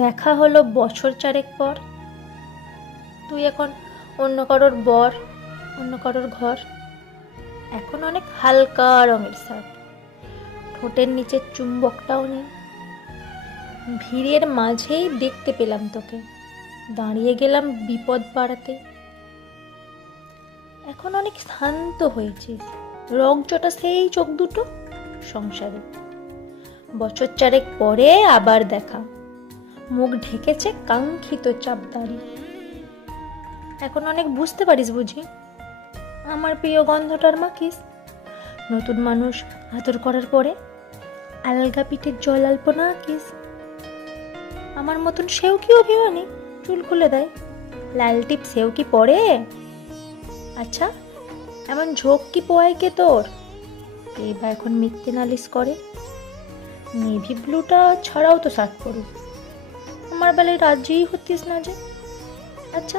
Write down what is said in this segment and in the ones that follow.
দেখা হলো বছর চারেক পর। তুই এখন অন্য কারোর বর, অন্য কারোর ঘর। এখন অনেক হালকা রঙের শার্ট, ঠোঁটের নিচে চুম্বকটাও নেই। ভিড়ের মাঝেই দেখতে পেলাম তোকে, দাঁড়িয়ে গেলাম বিপদ বাড়াতে। এখন অনেক শান্ত হয়েছিস, রংচটা সেই চোখ দুটো সংসারে। বছর চারেক পরে আবার দেখা, মুখ ঢেকেছে কাঙ্ক্ষিত চাপদারি। এখন অনেক বুঝতে পারিস বুঝি, আমার প্রিয় গন্ধটার মাখিস। নতুন মানুষ আদর করার পরে আলগা পিঠের জল আলপনা আঁকিস। আমার মতন সেও কি অভিমানী, চুল খুলে দেয়, লাল টিপ সেও কি পরে? আচ্ছা, এমন ঝোঁক কি পোয়ায় কে তোর? এই বা এখন মিথ্যে নালিশ করে। নেভি ব্লুটা ছাড়াও তো শার্ট পরিস, আমার বেলায় রাজিই হতিস না যে। আচ্ছা,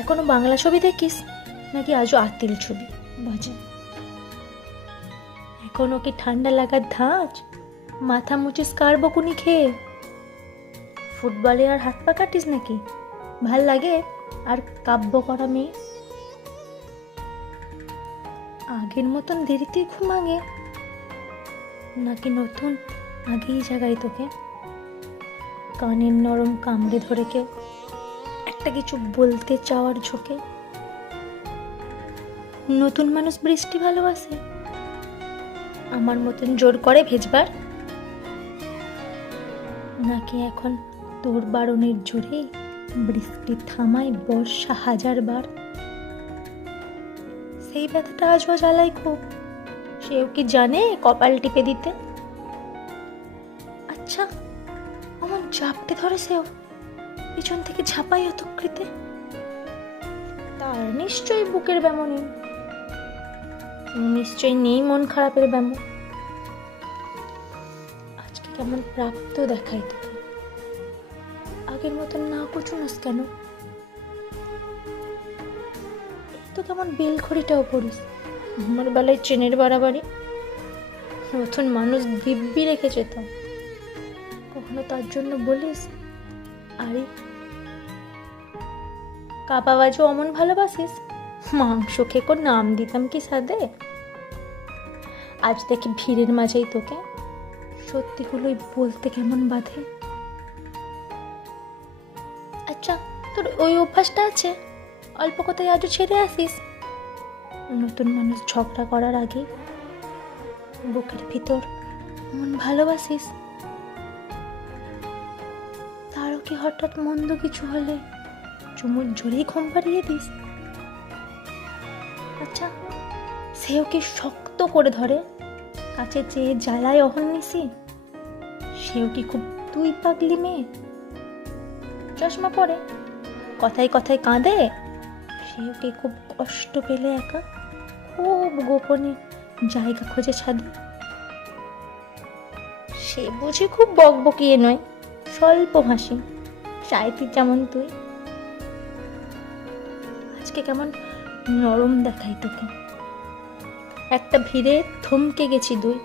এখনো বাংলা ছবি দেখিস নাকি আজও আতিল ছবি বাজে? এখনো কি ঠান্ডা লাগার ধাঁচ, মাথা মুছিস কার বকুনি খেয়ে? ফুটবলে আর হাত পা কাটিস নাকি ভাল লাগে আর কাব্য করা মেয়ে? আগের মতন দেরিতেই ঘুম আগে, নাকি নতুন আগেই জাগাই তোকে? কানের নরম কামড়ে ধরে কেউ একটা কিছু বলতে চাওয়ার ঝোঁকে। নতুন মানুষ বৃষ্টি ভালোবাসে, আমার মতন জোর করে ভেজবার? নাকি এখন তোর বারণের জোরে বৃষ্টি থামায় বর্ষা হাজারবার? সেই ব্যথাটা আজও জ্বালাই খুব, সেও কি জানে কপাল টিপে দিতে? আচ্ছা, আমার চাপটে ধরে সেও পিছন থেকে ঝাঁপাই অতকৃতে। তার নিশ্চয়ই বুকের ব্যামো নেই, নিশ্চয়ই নেই মন খারাপের ব্যামো। আজকে কেমন প্রাপ্ত দেখাই তোকে, আগের মতন না কুচুনস কেন? তো কেমন বেলখড়িটাও পড়িস, আমার বেলায় ট্রেনের বাড়াবাড়ি। নতুন মানুষ দিব্যি রেখেছে তো, কখনো তার জন্য বলিস আরে কাপা বাজু অমন ভালোবাসিস? মাংস খেকো নাম দিতাম কি সাদে? আজ দেখি ভিড়ের মাঝেই তোকে সত্যিগুলোই বলতে কেমন বাধে। আচ্ছা, তোর ওই অভ্যাসটা আছে, অল্প কথায় আজও ছেড়ে আসিস। নতুন মানুষ ঝগড়া করার আগে বুকের ভিতর মন ভালোবাসিস। তারও কি হঠাৎ মন্দ কিছু হলে চুমুর জোরেই ঘুম পাড়িয়ে দিস? আচ্ছা, সেও কি শক্ত করে ধরে কাছে চেয়ে জ্বালায় অহর্নিশি? সেও কি খুব তুই পাগলি মেয়ে? চশমা পরে কথায় কথায় কাঁদে, সেও কি খুব কষ্ট পেলে একা খুব গোপনে জায়গা খোঁজে ছাদে? সে বুঝি খুব বকবকিয়ে নয়, স্বল্প হাসি, সাঁইতি যেমন তুই। আজকে কেমন নরম দেখাই তোকে, একটা ভিড়ে থমকে গেছি দুই।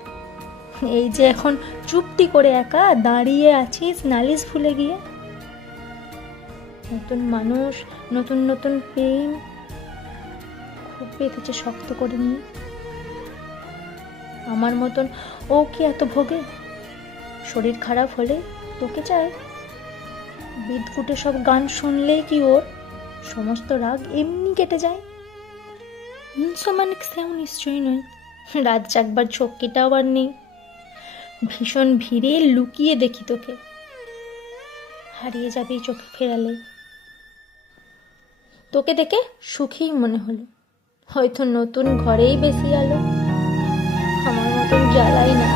এই যে এখন চুপটি করে একা দাঁড়িয়ে আছিস নালিশ ভুলে গিয়ে। নতুন মানুষ, নতুন নতুন প্রেম খুব বেঁধেছে শক্ত করে নিয়ে। আমার মতন ও কি এত ভোগে? শরীর খারাপ হলে তোকে চায়। বিদকুটে সব গান শুনলেই কি ওর সমস্ত রাগ এমনি কেটে যায়? ইনসোম্যানিক সেও নিশ্চয়ই নয়, রাত জাগবার ঝক্কিটাও আর নেই। ভীষণ ভিড়ে লুকিয়ে দেখি তোকে, হারিয়ে যাবে চোখে ফেরালে। তোকে দেখে সুখী মনে হলো, হয়তো নতুন ঘরেই বেশি আলো, আমার মতন জ্বালাই না।